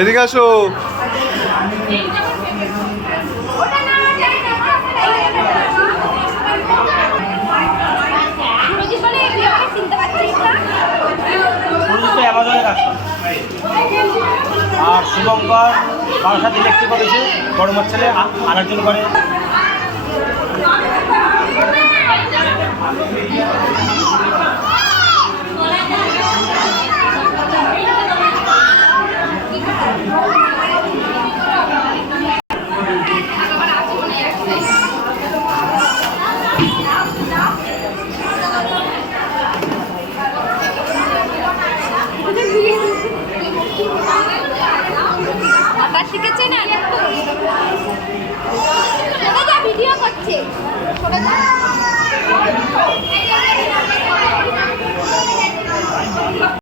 এদিকে আসো। আর শুভঙ্কর বারাসাত ইলেকট্রিক অফিসে বড় মার ছেলে আরেকজন করে।